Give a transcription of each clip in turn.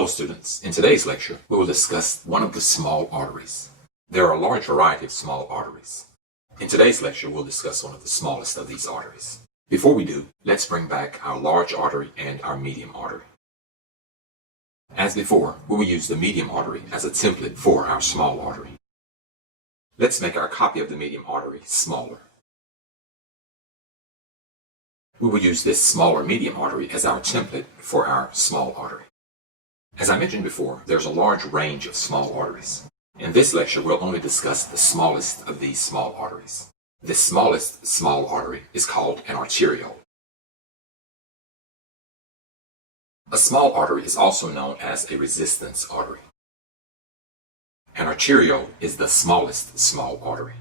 Hello students, in today's lecture we will discuss one of the small arteries. There are a large variety of small arteries. In today's lecture we'll discuss one of the smallest of these arteries. Before we do, let's bring back our large artery and our medium artery. As before, we will use the medium artery as a template for our small artery. Let's make our copy of the medium artery smaller. We will use this smaller medium artery as our template for our small artery. As I mentioned before, there's a large range of small arteries. In this lecture, we'll only discuss the smallest of these small arteries. This smallest small artery is called an arteriole. A small artery is also known as a resistance artery. An arteriole is the smallest small artery.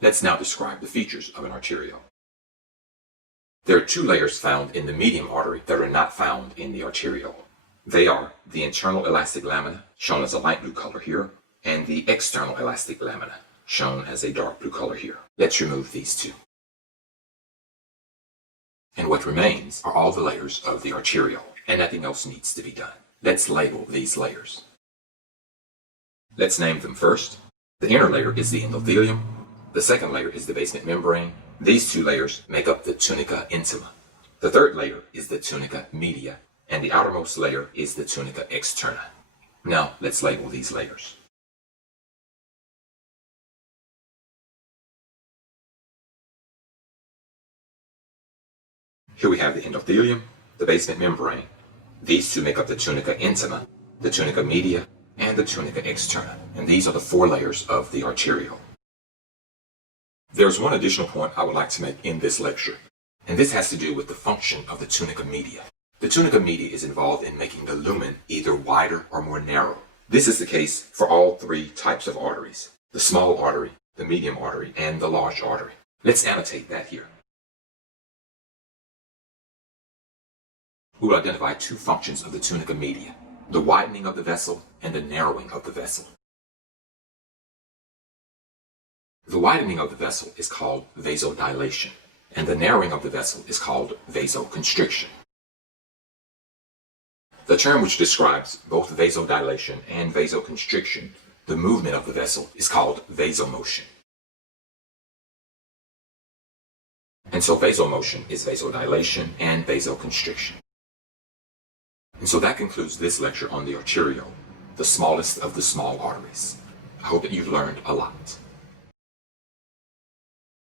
Let's now describe the features of an arteriole. There are two layers found in the medium artery that are not found in the arteriole. They are the internal elastic lamina, shown as a light blue color here, and the external elastic lamina, shown as a dark blue color here. Let's remove these two. And what remains are all the layers of the arteriole, and nothing else needs to be done. Let's label these layers. Let's name them first. The inner layer is the endothelium. The second layer is the basement membrane. These two layers make up the tunica intima. The third layer is the tunica media, and the outermost layer is the tunica externa. Now let's label these layers. Here we have the endothelium, the basement membrane. These two make up the tunica intima, the tunica media, and the tunica externa. And these are the four layers of the arteriole. There's one additional point I would like to make in this lecture, and this has to do with the function of the tunica media. The tunica media is involved in making the lumen either wider or more narrow. This is the case for all three types of arteries: the small artery, the medium artery, and the large artery. Let's annotate that here. We will identify two functions of the tunica media: the widening of the vessel and the narrowing of the vessel. The widening of the vessel is called vasodilation, and the narrowing of the vessel is called vasoconstriction. The term which describes both vasodilation and vasoconstriction, the movement of the vessel, is called vasomotion. And so vasomotion is vasodilation and vasoconstriction. And so that concludes this lecture on the arteriole, the smallest of the small arteries. I hope that you've learned a lot.